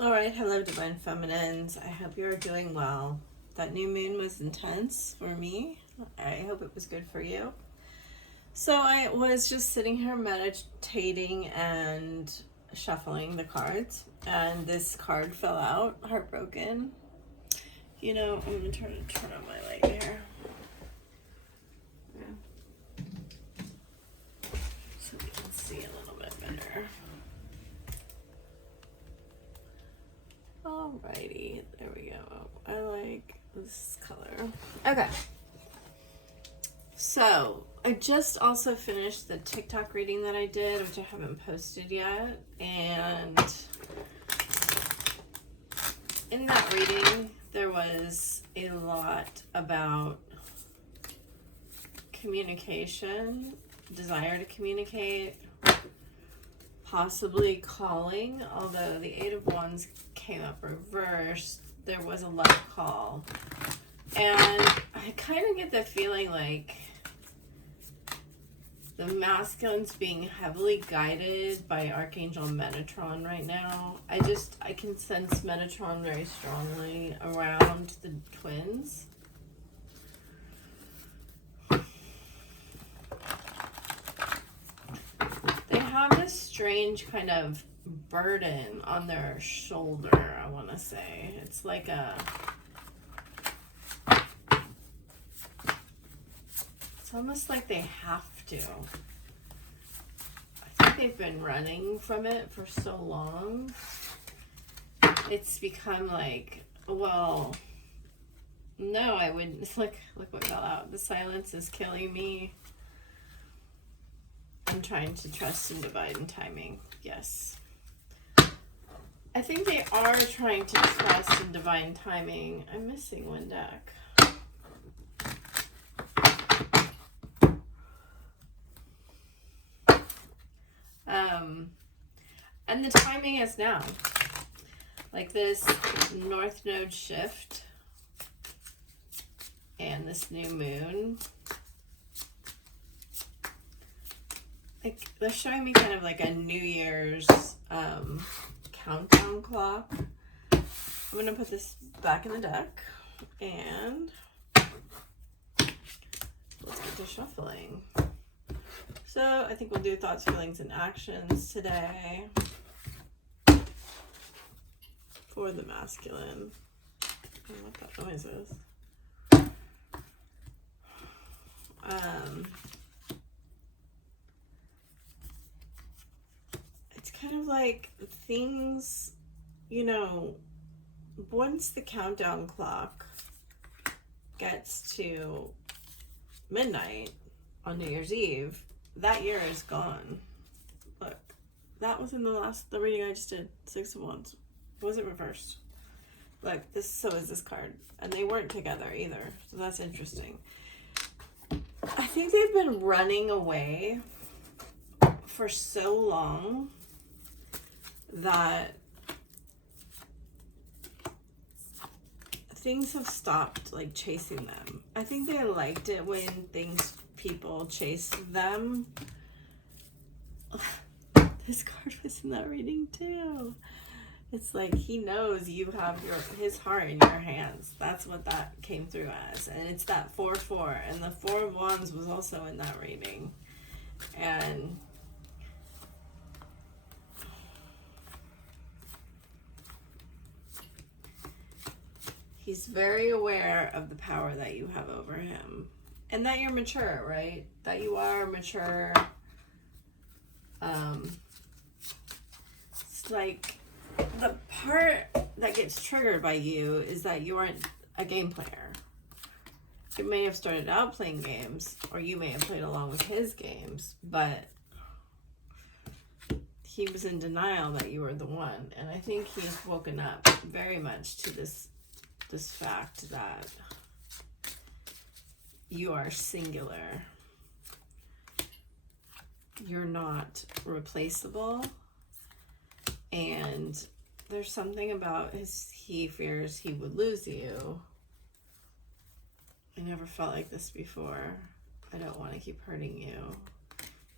All right, hello Divine Feminines. I hope you're doing well. That new moon was intense for me. I hope it was good for you. So I was just sitting here meditating and shuffling the cards, and this card fell out, heartbroken. You know, I'm gonna turn on my light here. So we can see a little bit better. Alrighty, there we go. I like this color. Okay. So, I just also finished the TikTok reading that I did, which I haven't posted yet. And in that reading, there was a lot about communication, desire to communicate, possibly calling, although the Eight of Wands came up reversed. There was a love call. And I kind of get the feeling like the masculine's being heavily guided by Archangel Metatron right now. I can sense Metatron very strongly around the twins. They have this strange kind of burden on their shoulder, I want to say. It's like it's almost like they have to. I think they've been running from it for so long. It's become like, well, no, I wouldn't. Look what fell out. The silence is killing me. I'm trying to trust in divine timing. Yes. I think they are trying to trust in divine timing. I'm missing one deck. And the timing is now. Like this North Node shift and this new moon. Like they're showing me kind of like a New Year's countdown clock. I'm gonna put this back in the deck and let's get to shuffling. So I think we'll do thoughts, feelings, and actions today for the masculine. I don't know what that noise is. It's kind of like things, you know, once the countdown clock gets to midnight on New Year's Eve, that year is gone. Look, that was in the reading I just did. Six of Wands. Was it reversed? Look, so is this card. And they weren't together either. So that's interesting. I think they've been running away for so long that things have stopped like chasing them. I think they liked it when people chased them. This card was in that reading too. It's like he knows you have his heart in your hands. That's what that came through as. And it's that 4-4. And the Four of Wands was also in that reading. And he's very aware of the power that you have over him. And that you're mature, right? That you are mature. It's like the part that gets triggered by you is that you aren't a game player. You may have started out playing games, or you may have played along with his games, but he was in denial that you were the one. And I think he's woken up very much to this fact that you are singular. You're not replaceable. And there's something about he fears he would lose you. I never felt like this before. I don't want to keep hurting you.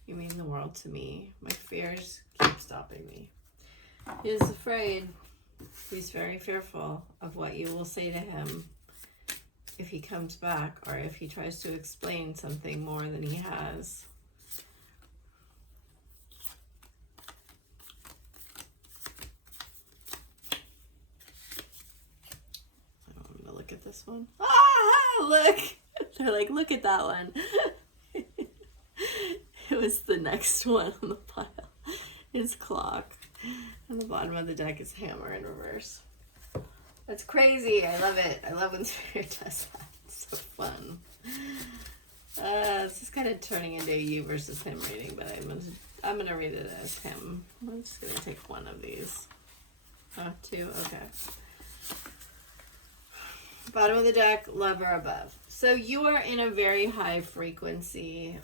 You mean the world to me. My fears keep stopping me. He is afraid. He's very fearful of what you will say to him if he comes back, or if he tries to explain something more than he has. I'm gonna look at this one. Ah, look! They're like, look at that one. It was the next one on the pile. His clock. And the bottom of the deck is hammer in reverse. That's crazy. I love it. I love when Spirit does that. It's so fun. This is kind of turning into a you versus him reading, but I'm gonna read it as him. I'm just gonna take one of these. Oh, two? Okay. Bottom of the deck, lover above. So you are in a very high frequency,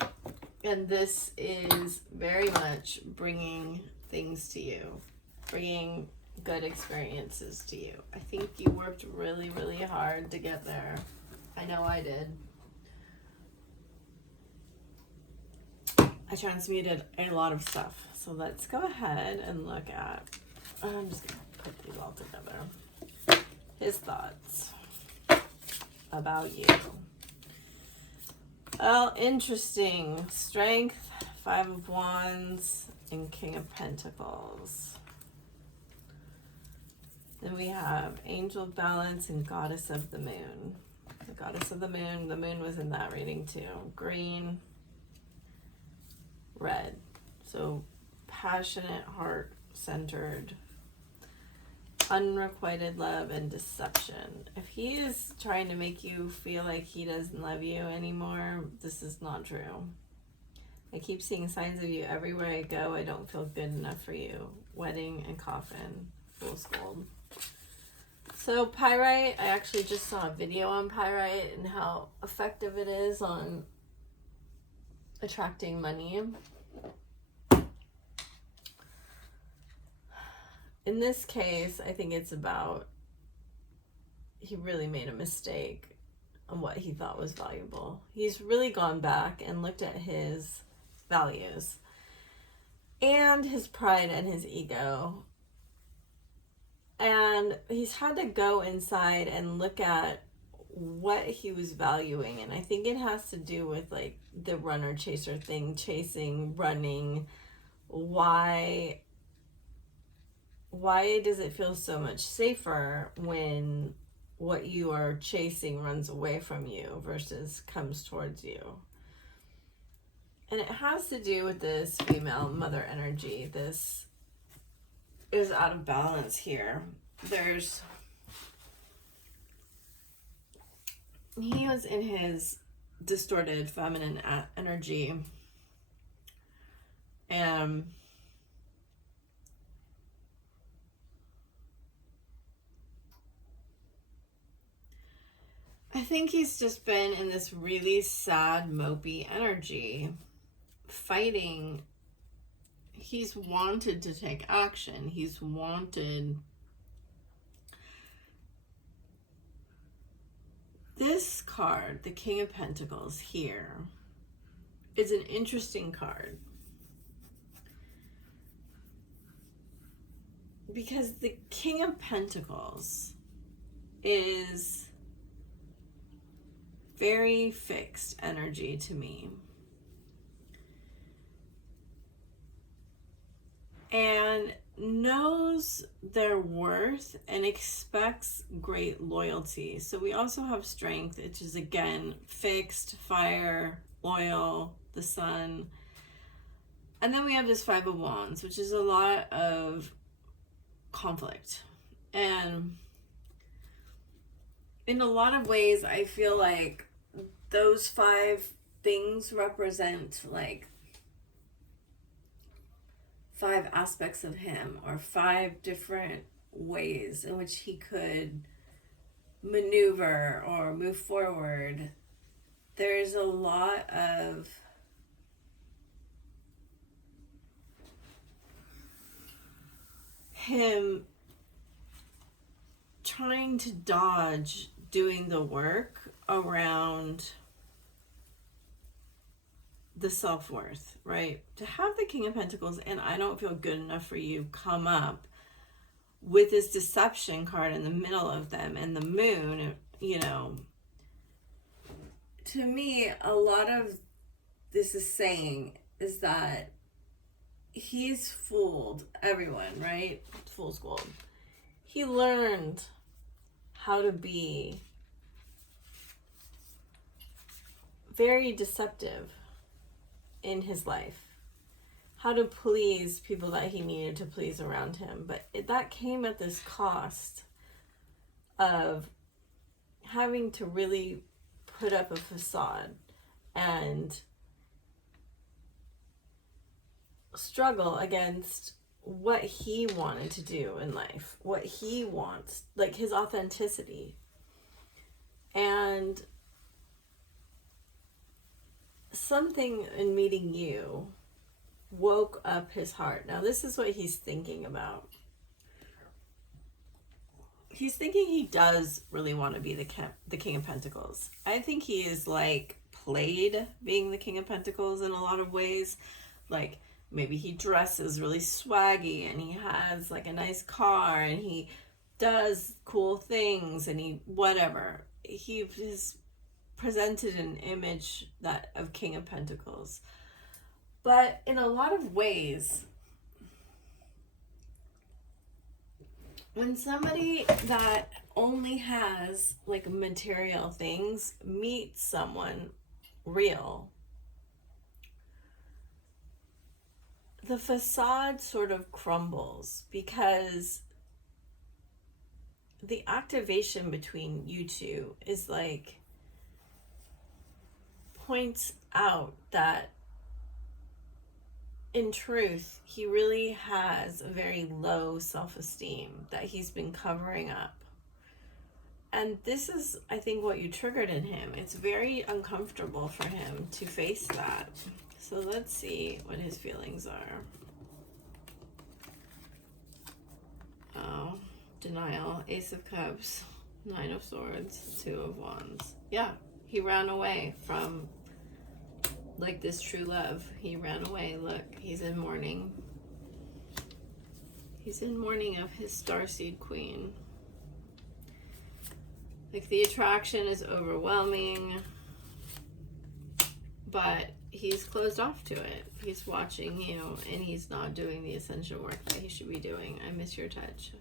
and this is very much bringing things to you, bringing good experiences to you. I think you worked really, really hard to get there. I know I did. I transmuted a lot of stuff. So let's go ahead and look at, I'm just going to put these all together. His thoughts about you. Well, interesting. Strength, 5 of Wands, and King of Pentacles. Then we have Angel of Balance and Goddess of the Moon. The Goddess of the Moon was in that reading too. Green, red. So passionate, heart-centered, unrequited love and deception. If he is trying to make you feel like he doesn't love you anymore, this is not true. I keep seeing signs of you everywhere I go. I don't feel good enough for you. Wedding and coffin. Fool's gold. So pyrite, I actually just saw a video on pyrite and how effective it is on attracting money. In this case, I think it's about he really made a mistake on what he thought was valuable. He's really gone back and looked at his values and his pride and his ego. And he's had to go inside and look at what he was valuing. And I think it has to do with like the runner chaser thing, chasing, running. Why does it feel so much safer when what you are chasing runs away from you versus comes towards you? And it has to do with this female mother energy. This is out of balance here. He was in his distorted feminine energy, and I think he's just been in this really sad, mopey energy, fighting. He's wanted to take action. He's wanted. This card, the King of Pentacles here, is an interesting card. Because the King of Pentacles is very fixed energy to me. And knows their worth and expects great loyalty. So we also have Strength, which is again fixed, fire, loyal, the sun. And then we have this 5 of Wands, which is a lot of conflict. And in a lot of ways, I feel like those 5 things represent like 5 aspects of him, or 5 different ways in which he could maneuver or move forward. There's a lot of him trying to dodge doing the work around the self-worth, right? To have the King of Pentacles and I don't feel good enough for you come up with this deception card in the middle of them and the moon, you know, to me, a lot of this is saying is that he's fooled everyone, right? Fool's gold. He learned how to be very deceptive in his life, how to please people that he needed to please around him. But that came at this cost of having to really put up a facade and struggle against what he wanted to do in life, what he wants, like his authenticity. And something in meeting you woke up his heart. Now, this is what he's thinking about. He's thinking he does really want to be the King of Pentacles. I think he is like played being the King of Pentacles in a lot of ways. Like maybe he dresses really swaggy and he has like a nice car and he does cool things and he whatever. He is presented an image that of King of Pentacles. But in a lot of ways, when somebody that only has like material things meets someone real, the facade sort of crumbles because the activation between you two is like points out that in truth, he really has a very low self-esteem that he's been covering up. And this is, I think, what you triggered in him. It's very uncomfortable for him to face that. So let's see what his feelings are. Oh, denial, Ace of Cups, Nine of Swords, Two of Wands. Yeah, he ran away from like this true love. He ran away. Look, he's in mourning. He's in mourning of his starseed queen. Like the attraction is overwhelming, but he's closed off to it. He's watching you and he's not doing the ascension work that he should be doing. I miss your touch.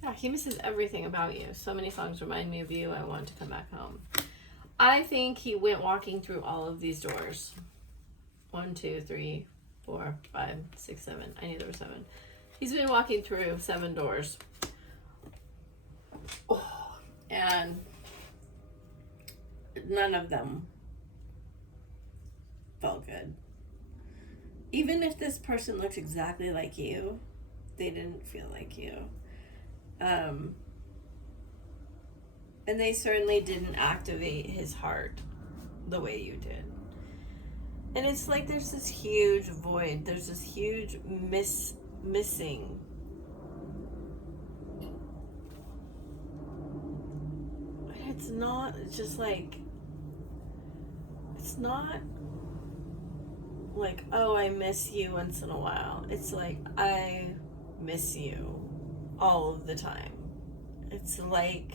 Yeah, he misses everything about you. So many songs remind me of you. I want to come back home. I think he went walking through all of these doors. 1, 2, 3, 4, 5, 6, 7. I knew there were 7. He's been walking through 7 doors. Oh, and none of them felt good. Even if this person looks exactly like you, they didn't feel like you. And they certainly didn't activate his heart the way you did. And it's like there's this huge void. There's this huge missing. It's not just like, it's not like, oh, I miss you once in a while. It's like, I miss you all of the time. It's like,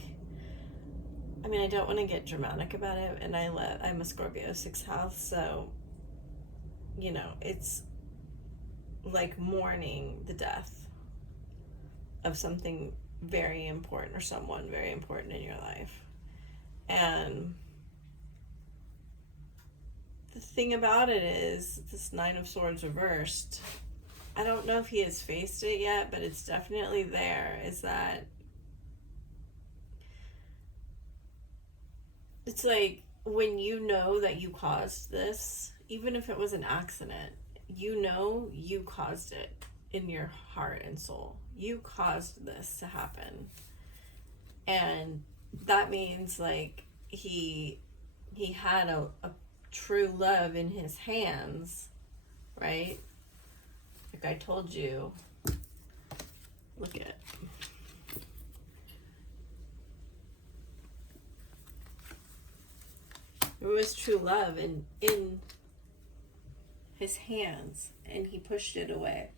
I mean, I don't want to get dramatic about it, and I'm a Scorpio 6th house, so, you know, it's like mourning the death of something very important or someone very important in your life. And the thing about it is, this Nine of Swords reversed, I don't know if he has faced it yet, but it's definitely there, is that it's like when you know that you caused this, even if it was an accident, you know you caused it in your heart and soul. You caused this to happen. And that means like he had a true love in his hands, right? Like I told you, look at it. There was true love in his hands, and he pushed it away.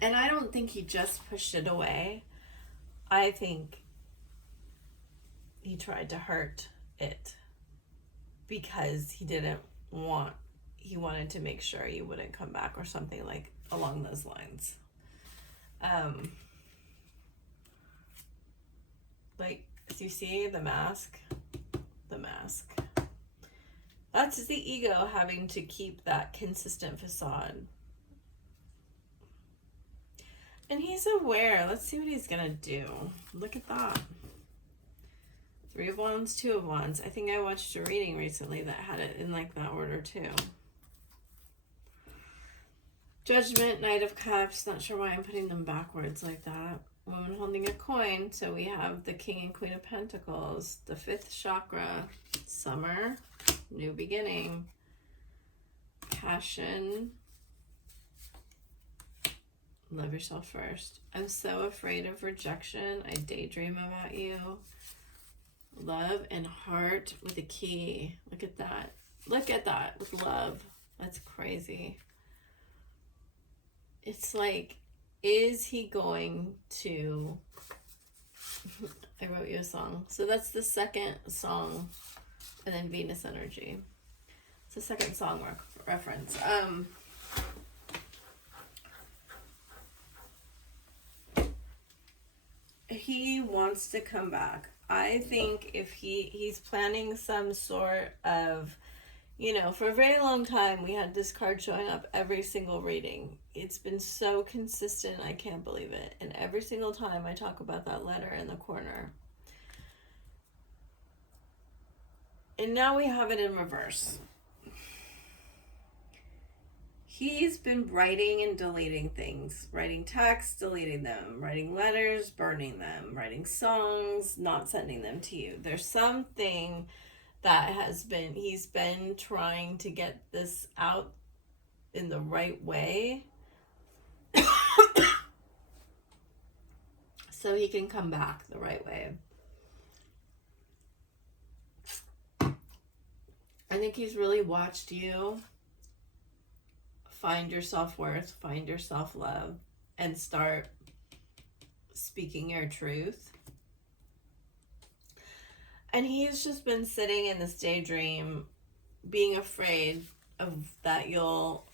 And I don't think he just pushed it away. I think he tried to hurt it because he wanted to make sure you wouldn't come back or something like along those lines. Like, as you see, the mask. That's the ego having to keep that consistent facade. And he's aware. Let's see what he's gonna do. Look at that. 3 of Wands, 2 of Wands. I think I watched a reading recently that had it in like that order too. Judgment, Knight of Cups. Not sure why I'm putting them backwards like that. Woman holding a coin. So we have the King and Queen of Pentacles. The 5th chakra. Summer. New beginning. Passion. Love yourself first. I'm so afraid of rejection. I daydream about you. Love and heart with a key. Look at that. Look at that with love. That's crazy. It's like, is he going to... I wrote you a song. So that's the second song. And then Venus energy. It's the second song reference. He wants to come back. I think if he's planning some sort of, you know, for a very long time, we had this card showing up every single reading. It's been so consistent, I can't believe it. And every single time I talk about that letter in the corner. And now we have it in reverse. He's been writing and deleting things. Writing texts, deleting them. Writing letters, burning them. Writing songs, not sending them to you. There's something that he's been trying to get this out in the right way. So he can come back the right way. I think he's really watched you find your self-worth, find your self-love, and start speaking your truth. And he's just been sitting in this daydream, being afraid of that you'll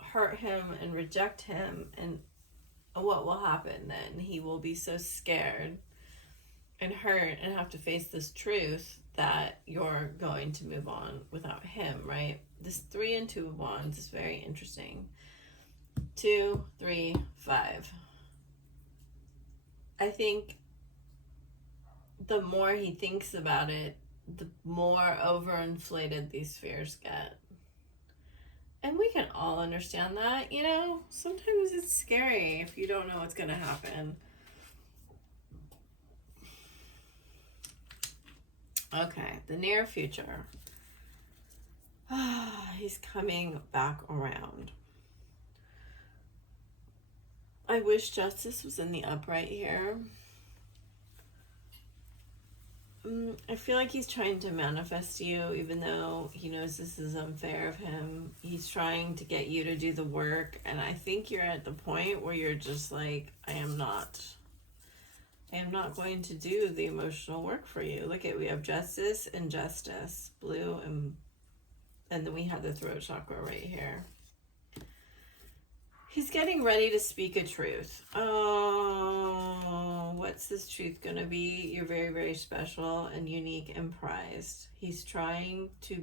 hurt him and reject him, and what will happen then? He will be so scared and hurt and have to face this truth that you're going to move on without him, right? This 3 and 2 of Wands is very interesting. 2, 3, 5. I think the more he thinks about it, the more overinflated these fears get. And we can all understand that, you know? Sometimes it's scary if you don't know what's going to happen. Okay, the near future. He's coming back around. I wish justice was in the upright here. I feel like he's trying to manifest you, even though he knows this is unfair of him. He's trying to get you to do the work, and I think you're at the point where you're just like, I am not going to do the emotional work for you. Look at, we have justice and justice, blue, and then we have the throat chakra right here. He's getting ready to speak a truth. Oh, what's this truth going to be? You're very, very special and unique and prized. He's trying to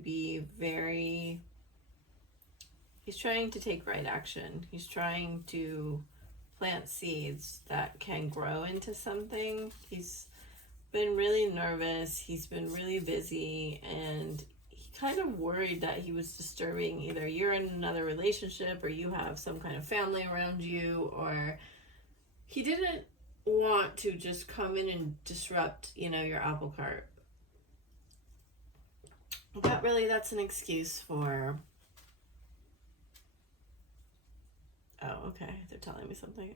take right action. He's trying to plant seeds that can grow into something. He's been really nervous. He's been really busy, and kind of worried that he was disturbing, either you're in another relationship or you have some kind of family around you, or he didn't want to just come in and disrupt, you know, your apple cart. But really that's an excuse for, oh, okay, they're telling me something.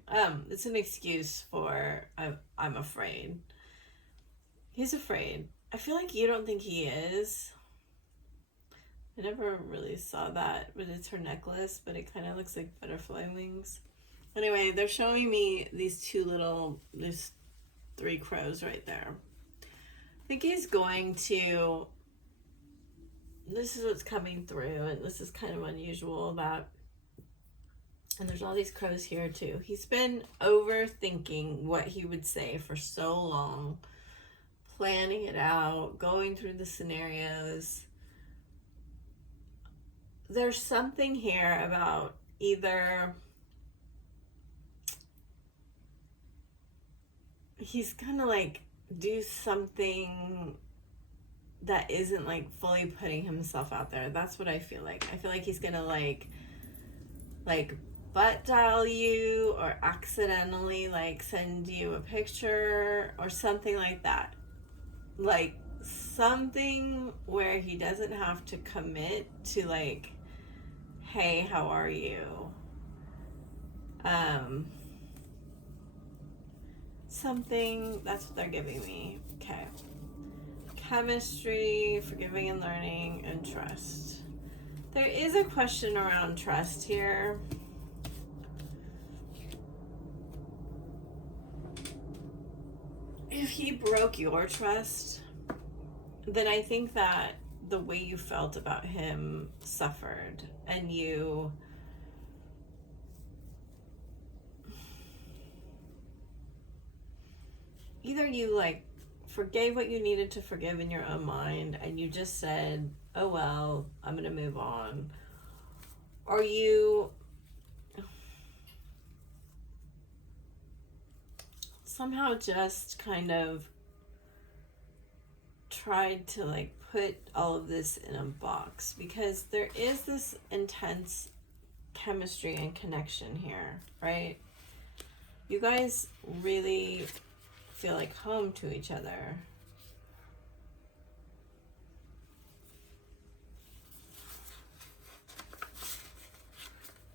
It's an excuse for, I'm afraid. He's afraid. I feel like you don't think he is. I never really saw that, but it's her necklace, but it kind of looks like butterfly wings. Anyway, they're showing me these there's 3 crows right there. I think he's going to, this is what's coming through, and this is kind of unusual that, and there's all these crows here too. He's been overthinking what he would say for so long, planning it out, going through the scenarios. There's something here about either he's gonna like do something that isn't like fully putting himself out there. That's what I feel like. I feel like he's gonna like butt dial you, or accidentally like send you a picture or something like that. Like something where he doesn't have to commit to like, hey, how are you? Something, that's what they're giving me. Okay. Chemistry, forgiving and learning, and trust. There is a question around trust here. If he broke your trust, then I think that the way you felt about him suffered, and you either you like forgave what you needed to forgive in your own mind, and you just said, oh well, I'm gonna move on, or you somehow just kind of tried to like put all of this in a box, because there is this intense chemistry and connection here, right? You guys really feel like home to each other.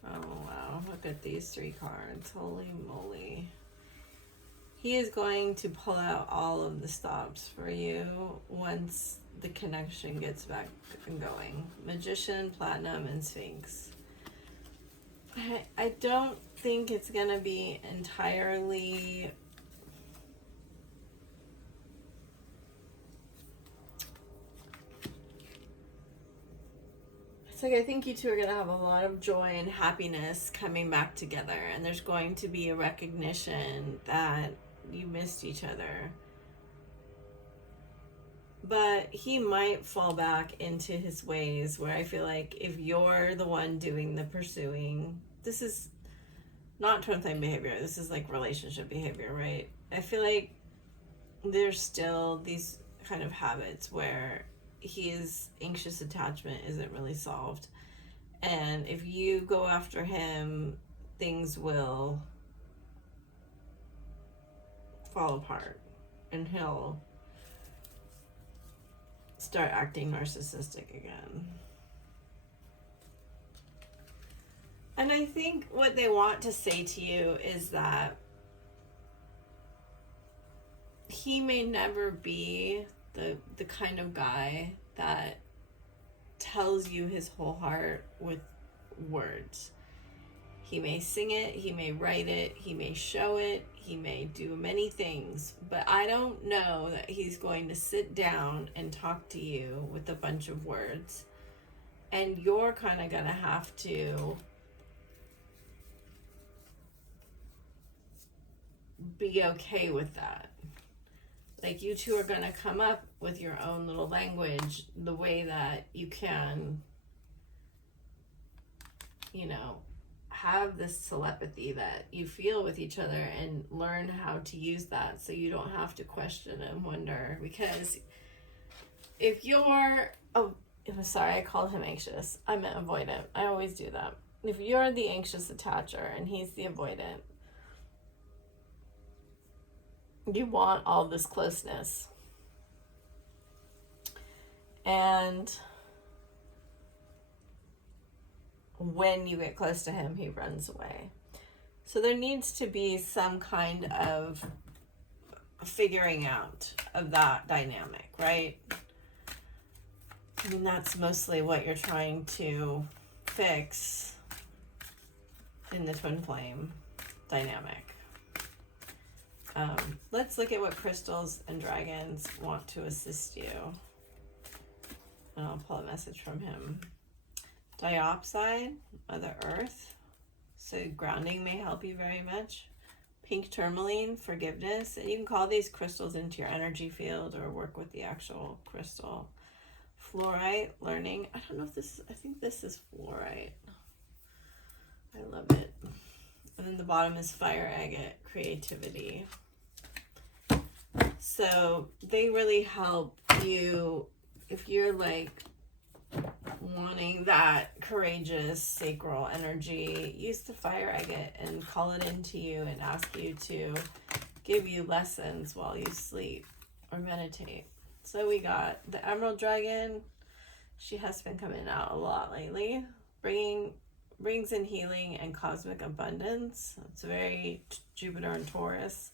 Oh wow, look at these 3 cards. Holy moly. He is going to pull out all of the stops for you once the connection gets back and going. Magician, Platinum, and Sphinx. I don't think it's going to be entirely... It's like I think you two are going to have a lot of joy and happiness coming back together, and there's going to be a recognition that you missed each other. But he might fall back into his ways, where I feel like if you're the one doing the pursuing, this is not twin flame behavior, this is like relationship behavior, right? I feel like there's still these kind of habits where his anxious attachment isn't really solved, and if you go after him, things will fall apart, and he'll start acting narcissistic again. And I think what they want to say to you is that he may never be the kind of guy that tells you his whole heart with words. He may sing it, he may write it, he may show it, he may do many things, but I don't know that he's going to sit down and talk to you with a bunch of words. And you're kind of going to have to be okay with that. Like, you two are going to come up with your own little language, the way that you can, you know, have this telepathy that you feel with each other, and learn how to use that so you don't have to question and wonder. Because if you're, oh, I'm sorry, I called him anxious. I meant avoidant. I always do that. If you're the anxious attacher and he's the avoidant, you want all this closeness. And when you get close to him, he runs away. So there needs to be some kind of figuring out of that dynamic, right? I mean, that's mostly what you're trying to fix in the twin flame. dynamic. Let's look at what crystals and dragons want to assist you. And I'll pull a message from him. Diopside, Mother Earth. So grounding may help you very much. Pink tourmaline, forgiveness. And you can call these crystals into your energy field or work with the actual crystal. Fluorite, learning. I don't know if this, I think this is fluorite. I love it. And then the bottom is fire agate, creativity. So they really help you if you're like wanting that courageous sacral energy. Use the fire agate and call it into you and ask you to give you lessons while you sleep or meditate. So we got the Emerald Dragon. She has been coming out a lot lately, brings in healing and cosmic abundance. It's very Jupiter and Taurus.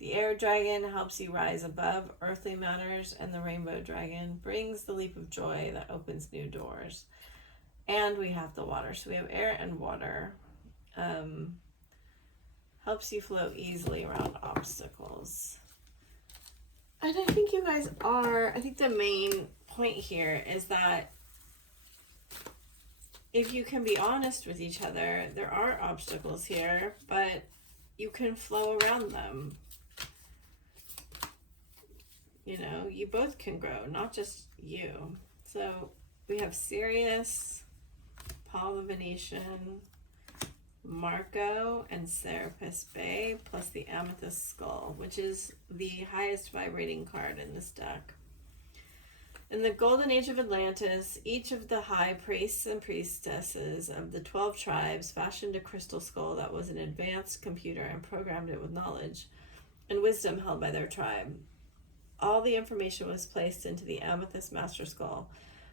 The Air Dragon helps you rise above earthly matters, and the Rainbow Dragon brings the leap of joy that opens new doors. And we have the water. So we have air and water. Helps you flow easily around obstacles. And I think you guys are, I think the main point here is that if you can be honest with each other, there are obstacles here, but you can flow around them. You know, you both can grow, not just you. So we have Sirius, Paul the Venetian, Marco, and Serapis Bay, plus the Amethyst Skull, which is the highest vibrating card in this deck. In the Golden Age of Atlantis, each of the high priests and priestesses of the 12 tribes fashioned a crystal skull that was an advanced computer and programmed it with knowledge and wisdom held by their tribe. All the information was placed into the Amethyst Master Skull,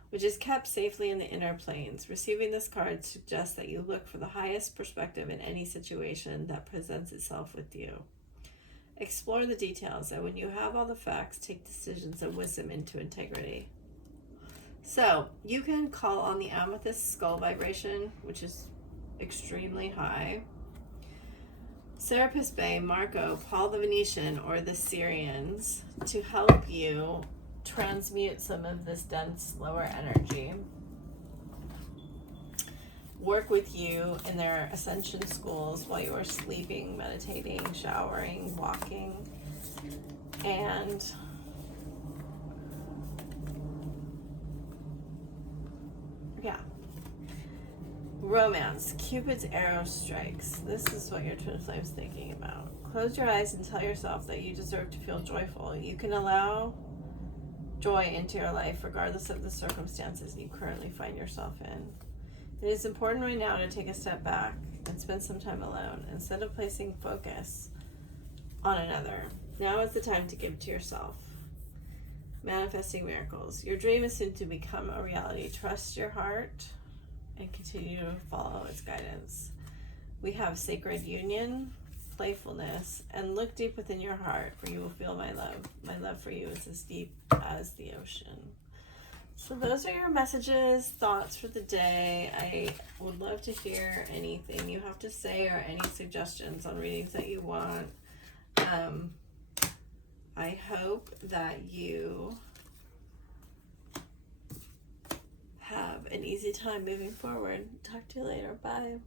which is kept safely in the inner planes. Receiving this card suggests that you look for the highest perspective in any situation that presents itself with you. Explore the details, and when you have all the facts, take decisions of wisdom into integrity. So, you can call on the Amethyst Skull vibration, which is extremely high. Serapis Bay, Marco, Paul the Venetian, or the Syrians to help you transmute some of this dense lower energy. Work with you in their ascension schools while you are sleeping, meditating, showering, walking, and yeah. Romance. Cupid's arrow strikes. This is what your twin flame's thinking about. Close your eyes and tell yourself that you deserve to feel joyful. You can allow joy into your life regardless of the circumstances you currently find yourself in. It is important right now to take a step back and spend some time alone instead of placing focus on another. Now is the time to give to yourself. Manifesting miracles. Your dream is soon to become a reality. Trust your heart and continue to follow its guidance. We have sacred union, playfulness, and look deep within your heart, for you will feel my love. My love for you is as deep as the ocean. So those are your messages, thoughts for the day. I would love to hear anything you have to say or any suggestions on readings that you want. I hope that you have an easy time moving forward. Talk to you later. Bye.